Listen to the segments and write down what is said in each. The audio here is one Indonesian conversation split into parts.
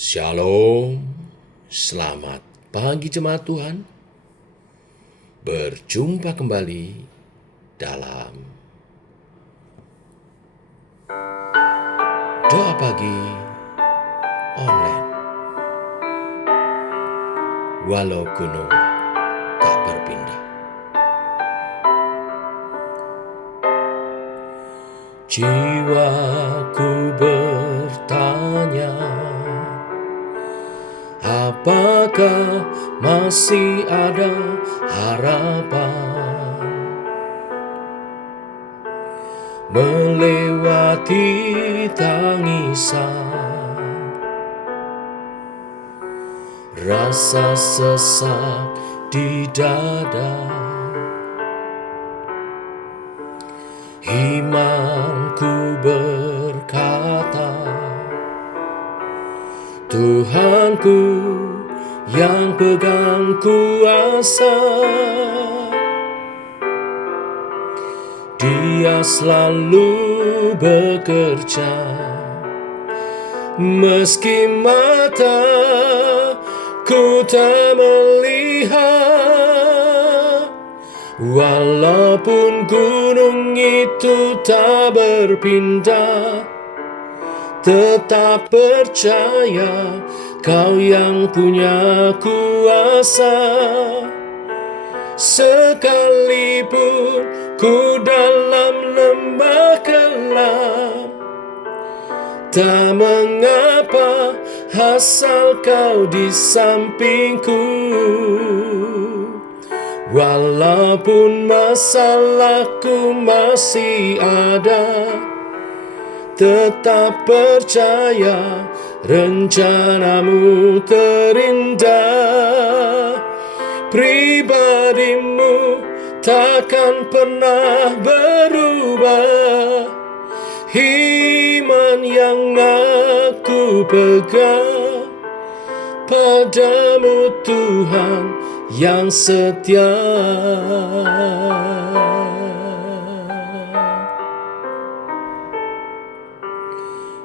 Shalom, selamat pagi jemaat Tuhan. Berjumpa kembali dalam doa pagi online. Walau gunung tak berpindah. Jiwaku bertanya, apakah masih ada harapan melewati tangisan, rasa sesak di dada? Imanku berkata, Tuhanku yang pegang kuasa, Dia selalu bekerja, meski mataku tak melihat. Walaupun gunung itu tak berpindah, tetap percaya Kau yang punya kuasa. Sekalipun ku dalam lembah gelap, tak mengapa asal Kau di sampingku. Walaupun masalahku masih ada, tetap percaya rencanamu terindah. Pribadimu takkan pernah berubah. Iman yang aku pegang, padamu Tuhan yang setia.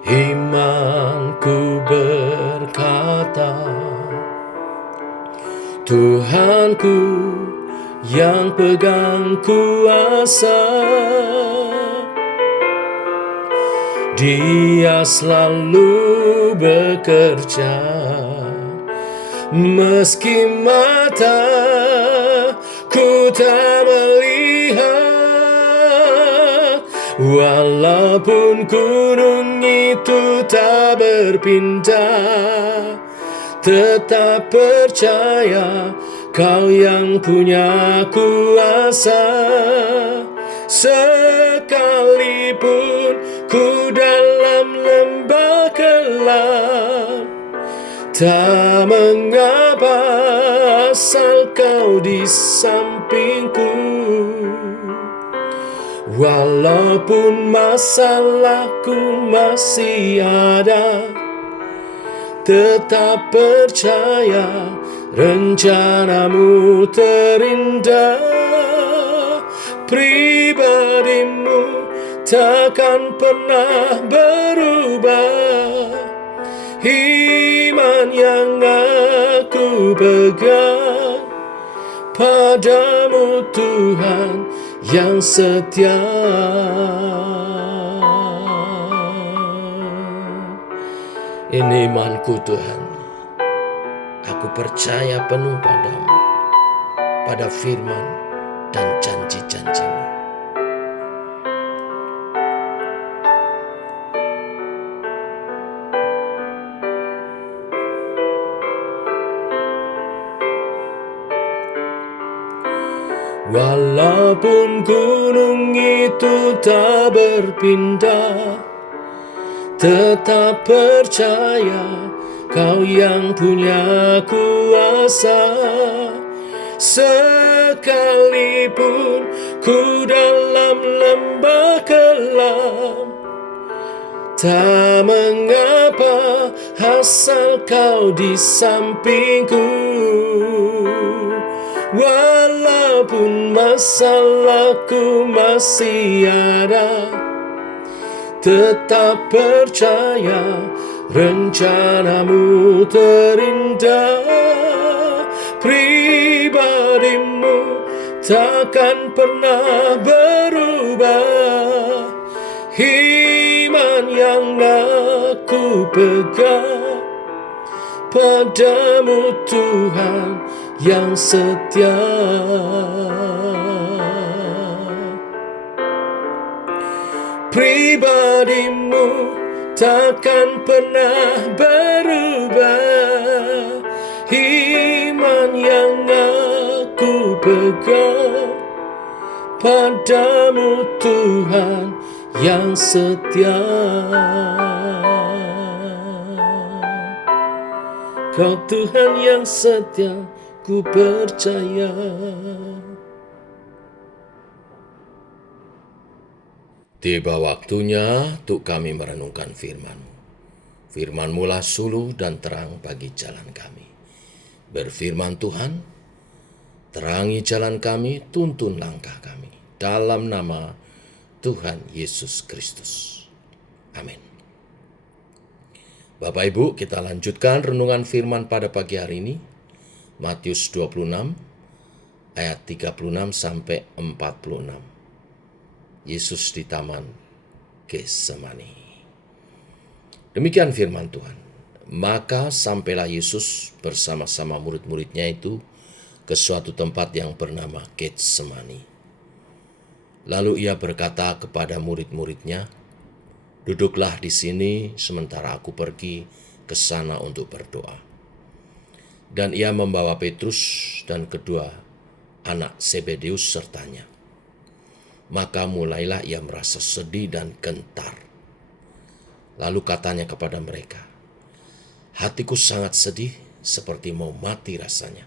Imanku berkata, Tuhanku yang pegang kuasa, Dia selalu bekerja, meski mataku tak melihat. Walaupun gunung itu tak berpindah, tetap percaya Kau yang punya kuasa. Sekalipun ku dalam lembah gelap, tak mengapa asal Kau di sampingku. Walaupun masalahku masih ada, tetap percaya rencanamu terindah. Pribadimu takkan pernah berubah. Iman yang aku pegang, padamu Tuhan yang setia. Ini imanku Tuhan. Aku percaya penuh padamu, pada firman dan janji-janji-Mu. Walaupun gunung itu tak berpindah, tetap percaya Kau yang punya kuasa. Sekalipun ku dalam lembah gelap, tak mengapa asal Kau di sampingku. Walaupun masalahku masih ada, tetap percaya rencanamu terindah, pribadimu takkan pernah berubah. Iman yang aku pegang padamu Tuhan yang setia. Pribadimu takkan pernah berubah. Iman yang aku pegang padamu Tuhan yang setia. Kau Tuhan yang setia, ku percaya. Tiba waktunya untuk kami merenungkan firman-Mu. Firman-Mu lah suluh dan terang bagi jalan kami. Berfirman Tuhan, terangi jalan kami, tuntun langkah kami. Dalam nama Tuhan Yesus Kristus. Amin. Bapak Ibu, kita lanjutkan renungan firman pada pagi hari ini. Matius 26 ayat 36 sampai 46. Yesus di Taman Getsemani. Demikian firman Tuhan. Maka sampailah Yesus bersama-sama murid-muridnya itu ke suatu tempat yang bernama Getsemani. Lalu ia berkata kepada murid-muridnya, "Duduklah di sini sementara aku pergi ke sana untuk berdoa." Dan ia membawa Petrus dan kedua anak Zebedeus sertanya. Maka mulailah ia merasa sedih dan gentar. Lalu katanya kepada mereka, "Hatiku sangat sedih seperti mau mati rasanya.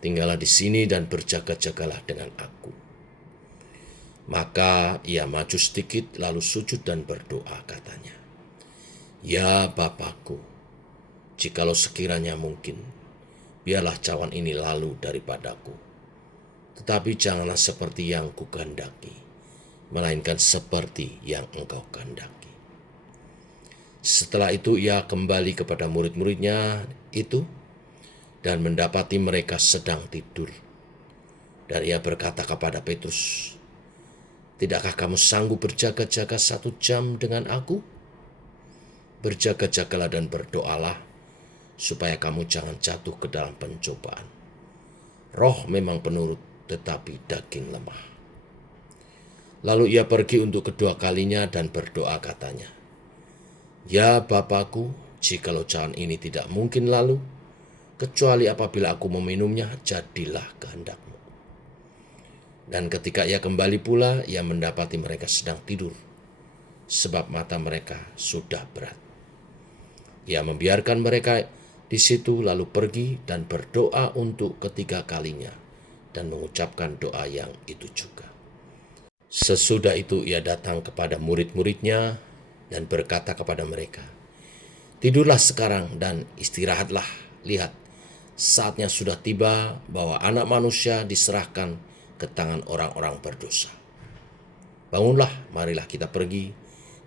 Tinggallah di sini dan berjaga-jagalah dengan aku." Maka ia maju sedikit lalu sujud dan berdoa katanya, "Ya Bapakku, jikalau sekiranya mungkin, biarlah cawan ini lalu daripadaku. Tetapi janganlah seperti yang kukehendaki, melainkan seperti yang Engkau kehendaki." Setelah itu ia kembali kepada murid-muridnya itu dan mendapati mereka sedang tidur. Dan ia berkata kepada Petrus, "Tidakkah kamu sanggup berjaga-jaga 1 jam dengan aku? Berjaga-jagalah dan berdoalah, supaya kamu jangan jatuh ke dalam pencobaan. Roh memang penurut, tetapi daging lemah." Lalu ia pergi untuk kedua kalinya dan berdoa katanya, "Ya Bapakku, jikalau cawan ini tidak mungkin lalu, kecuali apabila aku meminumnya, jadilah kehendak-Mu." Dan ketika ia kembali pula, ia mendapati mereka sedang tidur, sebab mata mereka sudah berat. Ia membiarkan mereka di situ lalu pergi dan berdoa untuk ketiga kalinya dan mengucapkan doa yang itu juga. Sesudah itu ia datang kepada murid-muridnya dan berkata kepada mereka, "Tidurlah sekarang dan istirahatlah. Lihat, saatnya sudah tiba bahwa Anak Manusia diserahkan ke tangan orang-orang berdosa. Bangunlah, marilah kita pergi.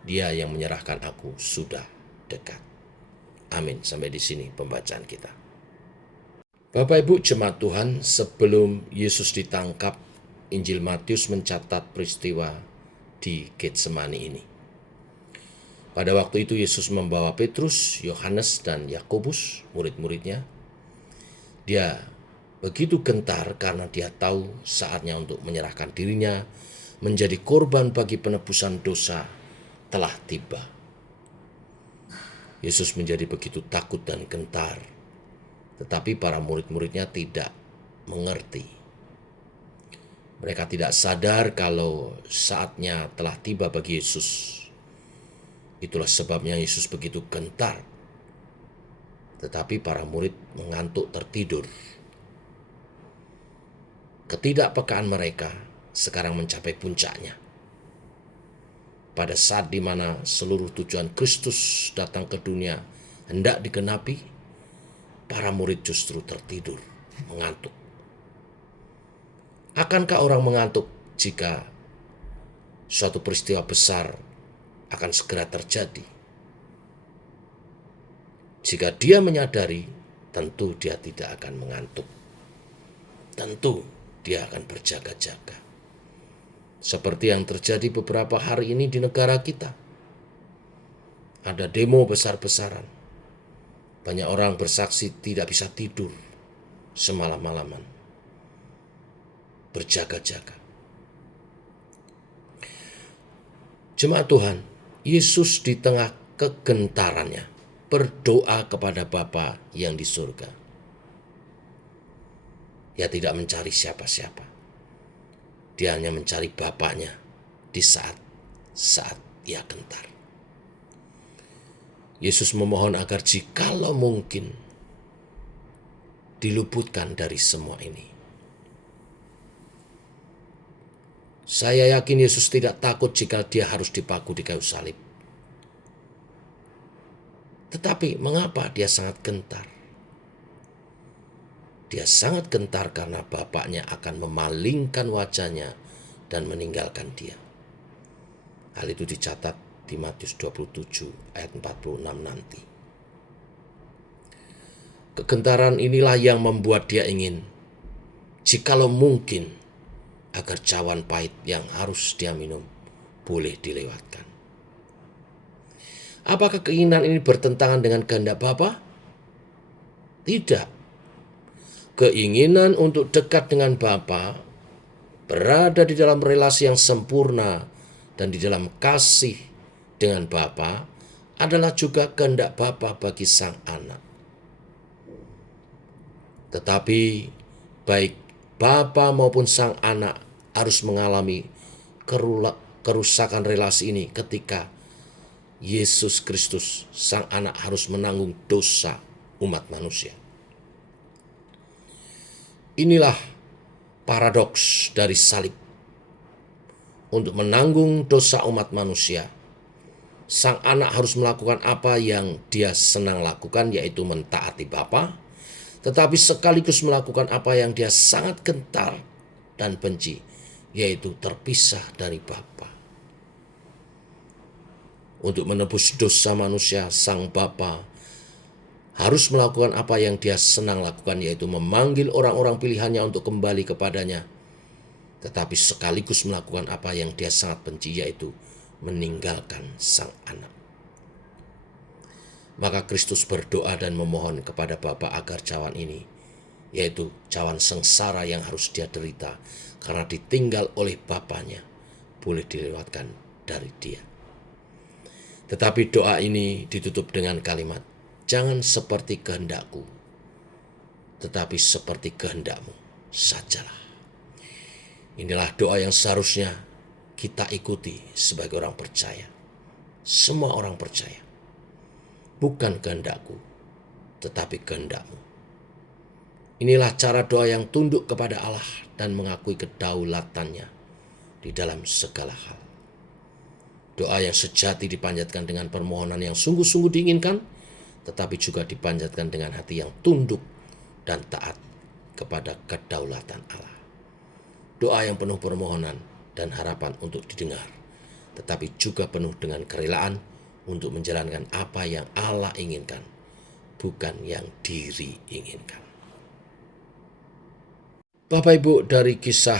Dia yang menyerahkan aku sudah dekat." Amin. Sampai di sini pembacaan kita. Bapak Ibu jemaat Tuhan, sebelum Yesus ditangkap, Injil Matius mencatat peristiwa di Getsemani ini. Pada waktu itu Yesus membawa Petrus, Yohanes, dan Yakobus, murid-muridnya. Dia begitu gentar karena dia tahu saatnya untuk menyerahkan dirinya menjadi korban bagi penebusan dosa telah tiba. Yesus menjadi begitu takut dan gentar, tetapi para murid-muridnya tidak mengerti. Mereka tidak sadar kalau saatnya telah tiba bagi Yesus. Itulah sebabnya Yesus begitu gentar. Tetapi para murid mengantuk tertidur. Ketidakpekaan mereka sekarang mencapai puncaknya. Pada saat di mana seluruh tujuan Kristus datang ke dunia hendak digenapi, para murid justru tertidur, mengantuk. Akankah orang mengantuk jika suatu peristiwa besar akan segera terjadi? Jika dia menyadari, tentu dia tidak akan mengantuk. Tentu dia akan berjaga-jaga. Seperti yang terjadi beberapa hari ini di negara kita. Ada demo besar-besaran. Banyak orang bersaksi tidak bisa tidur semalam-malaman. Berjaga-jaga. Jemaat Tuhan, Yesus di tengah kegentarannya berdoa kepada Bapa yang di surga. Dia tidak mencari siapa-siapa. Dia hanya mencari Bapaknya di saat ia gentar. Yesus memohon agar jikalau mungkin diluputkan dari semua ini. Saya yakin Yesus tidak takut jika dia harus dipaku di kayu salib. Tetapi mengapa dia sangat gentar? Dia sangat gentar karena Bapaknya akan memalingkan wajahnya dan meninggalkan dia. Hal itu dicatat di Matius 27 ayat 46 nanti. Kegentaran inilah yang membuat dia ingin, jikalau mungkin, agar cawan pahit yang harus dia minum boleh dilewatkan. Apakah keinginan ini bertentangan dengan kehendak Bapa? Tidak. Keinginan untuk dekat dengan Bapa, berada di dalam relasi yang sempurna dan di dalam kasih dengan Bapa adalah juga kehendak Bapa bagi sang anak. Tetapi baik Bapa maupun sang anak harus mengalami kerusakan relasi ini ketika Yesus Kristus, sang anak, harus menanggung dosa umat manusia. Inilah paradoks dari salib. Untuk menanggung dosa umat manusia, sang anak harus melakukan apa yang dia senang lakukan, yaitu mentaati Bapa, tetapi sekaligus melakukan apa yang dia sangat gentar dan benci, yaitu terpisah dari Bapa. Untuk menebus dosa manusia, sang Bapa harus melakukan apa yang dia senang lakukan, yaitu memanggil orang-orang pilihannya untuk kembali kepadanya, tetapi sekaligus melakukan apa yang dia sangat benci, yaitu meninggalkan sang anak. Maka Kristus berdoa dan memohon kepada Bapa agar cawan ini, yaitu cawan sengsara yang harus dia derita karena ditinggal oleh Bapanya, boleh dilewatkan dari dia. Tetapi doa ini ditutup dengan kalimat, jangan seperti kehendakku, tetapi seperti kehendakmu sajalah. Inilah doa yang seharusnya kita ikuti sebagai orang percaya. Semua orang percaya. Bukan kehendakku, tetapi kehendakmu. Inilah cara doa yang tunduk kepada Allah dan mengakui kedaulatannya di dalam segala hal. Doa yang sejati dipanjatkan dengan permohonan yang sungguh-sungguh diinginkan, tetapi juga dipanjatkan dengan hati yang tunduk dan taat kepada kedaulatan Allah. Doa yang penuh permohonan dan harapan untuk didengar, tetapi juga penuh dengan kerelaan untuk menjalankan apa yang Allah inginkan, bukan yang diri inginkan. Bapak Ibu, dari kisah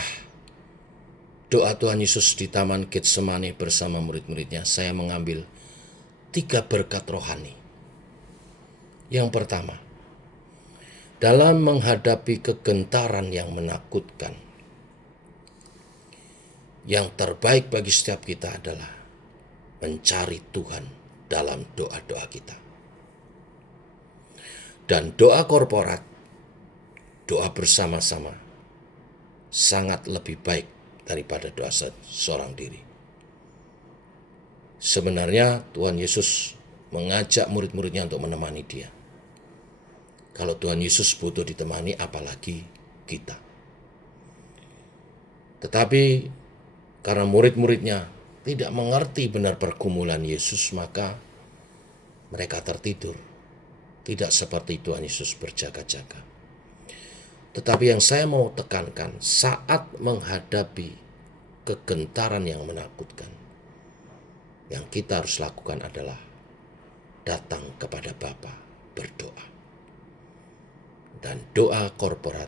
doa Tuhan Yesus di Taman Getsemani bersama murid-muridnya, saya mengambil 3 berkat rohani. Yang pertama, dalam menghadapi kegentaran yang menakutkan, yang terbaik bagi setiap kita adalah mencari Tuhan dalam doa-doa kita. Dan doa korporat, doa bersama-sama, sangat lebih baik daripada doa seorang diri. Sebenarnya Tuhan Yesus mengajak murid-muridnya untuk menemani dia. Kalau Tuhan Yesus butuh ditemani, apalagi kita. Tetapi karena murid-muridnya tidak mengerti benar pergumulan Yesus, maka mereka tertidur. Tidak seperti Tuhan Yesus berjaga-jaga. Tetapi yang saya mau tekankan, saat menghadapi kegentaran yang menakutkan, yang kita harus lakukan adalah datang kepada Bapa berdoa. Dan doa korporat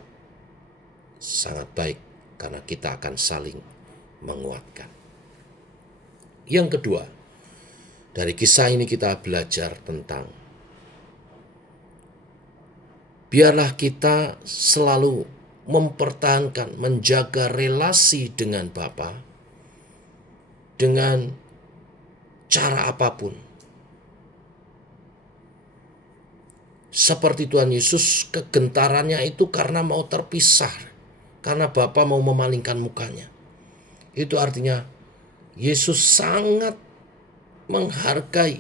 sangat baik karena kita akan saling menguatkan. Yang kedua, dari kisah ini kita belajar tentang biarlah kita selalu mempertahankan, menjaga relasi dengan Bapa dengan cara apapun. Seperti Tuhan Yesus, kegentarannya itu karena mau terpisah, karena Bapa mau memalingkan mukanya. Itu artinya Yesus sangat menghargai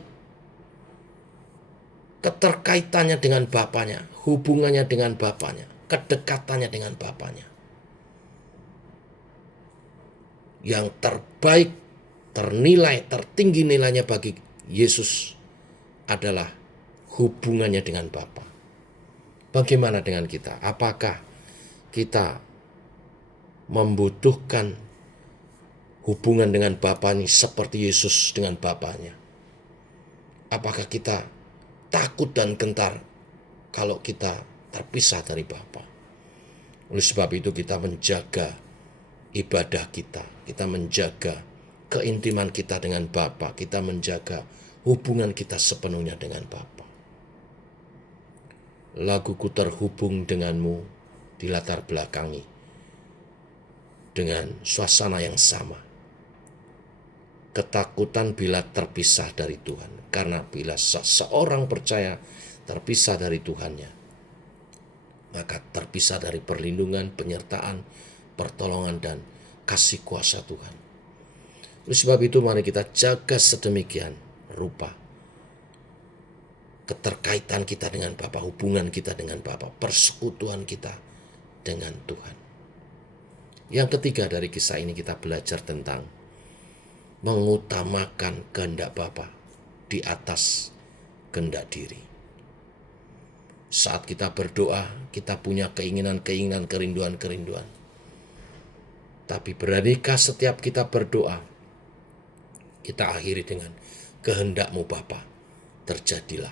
keterkaitannya dengan Bapanya, hubungannya dengan Bapanya, kedekatannya dengan Bapanya. Yang terbaik, ternilai, tertinggi nilainya bagi Yesus adalah hubungannya dengan Bapa. Bagaimana dengan kita? Apakah kita membutuhkan hubungan dengan Bapa ini seperti Yesus dengan Bapanya? Apakah kita takut dan gentar kalau kita terpisah dari Bapa? Oleh sebab itu kita menjaga ibadah kita menjaga keintiman kita dengan Bapa, kita menjaga hubungan kita sepenuhnya dengan Bapa. Laguku terhubung denganmu dilatar belakangi dengan suasana yang sama. Ketakutan bila terpisah dari Tuhan, karena bila seseorang percaya terpisah dari Tuhannya, maka terpisah dari perlindungan, penyertaan, pertolongan, dan kasih kuasa Tuhan. Oleh sebab itu mari kita jaga sedemikian rupa keterkaitan kita dengan Bapa, hubungan kita dengan Bapa, persekutuan kita dengan Tuhan. Yang ketiga dari kisah ini kita belajar tentang mengutamakan kehendak Bapa di atas kehendak diri. Saat kita berdoa, kita punya keinginan-keinginan, kerinduan-kerinduan. Tapi beranikah setiap kita berdoa, kita akhiri dengan kehendak-Mu Bapa, terjadilah.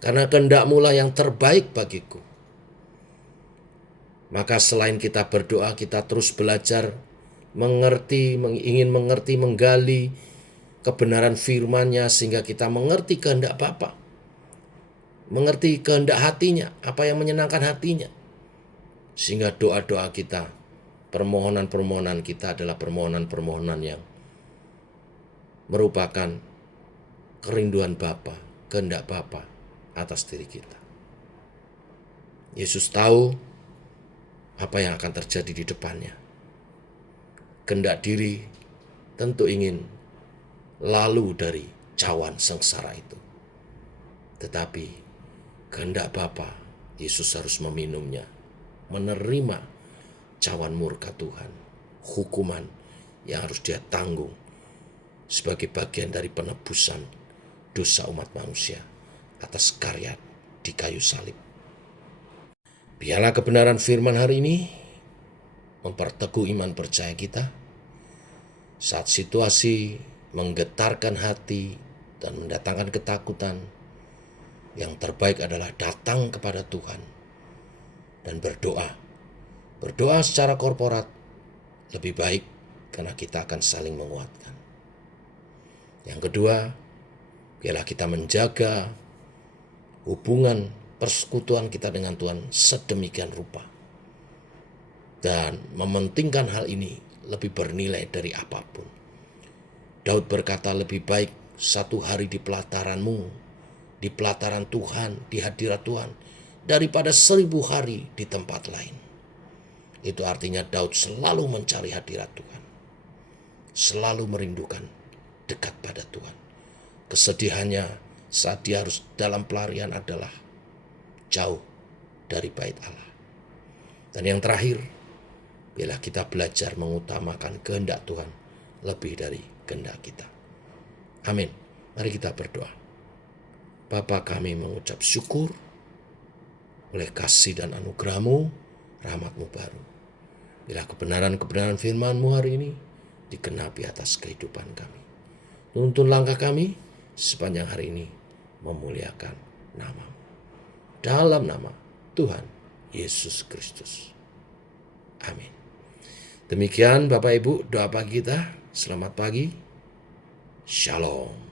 Karena kehendak-Mu lah yang terbaik bagiku. Maka selain kita berdoa, kita terus belajar mengerti, ingin mengerti, menggali kebenaran firman-Nya sehingga kita mengerti kehendak Bapa. Mengerti kehendak hatinya, apa yang menyenangkan hatinya. Sehingga doa-doa kita, permohonan-permohonan kita adalah permohonan-permohonan yang merupakan kerinduan Bapa, kehendak Bapa atas diri kita. Yesus tahu apa yang akan terjadi di depannya. Kehendak diri tentu ingin lalu dari cawan sengsara itu. Tetapi kehendak Bapa, Yesus harus meminumnya, menerima cawan murka Tuhan, hukuman yang harus dia tanggung sebagai bagian dari penebusan dosa umat manusia atas karya di kayu salib. Biarlah kebenaran firman hari ini memperteguh iman percaya kita saat situasi menggetarkan hati dan mendatangkan ketakutan. Yang terbaik adalah datang kepada Tuhan dan berdoa. Berdoa secara korporat lebih baik karena kita akan saling menguatkan. Yang kedua, biarlah kita menjaga hubungan persekutuan kita dengan Tuhan sedemikian rupa. Dan mementingkan hal ini lebih bernilai dari apapun. Daud berkata, lebih baik satu hari di pelataran-Mu, di pelataran Tuhan, di hadirat Tuhan, daripada 1000 hari di tempat lain. Itu artinya Daud selalu mencari hadirat Tuhan. Selalu merindukan dekat pada Tuhan. Kesedihannya saat dia harus dalam pelarian adalah jauh dari bait Allah. Dan yang terakhir, biarlah kita belajar mengutamakan kehendak Tuhan lebih dari kehendak kita. Amin. Mari kita berdoa. Bapa, kami mengucap syukur oleh kasih dan anugerah-Mu, rahmat-Mu baru. Bila kebenaran-kebenaran firman-Mu hari ini digenapi atas kehidupan kami. Tuntun langkah kami sepanjang hari ini memuliakan nama-Mu. dalam nama Tuhan Yesus Kristus. Amin. Demikian Bapak Ibu doa pagi kita. Selamat pagi. Shalom.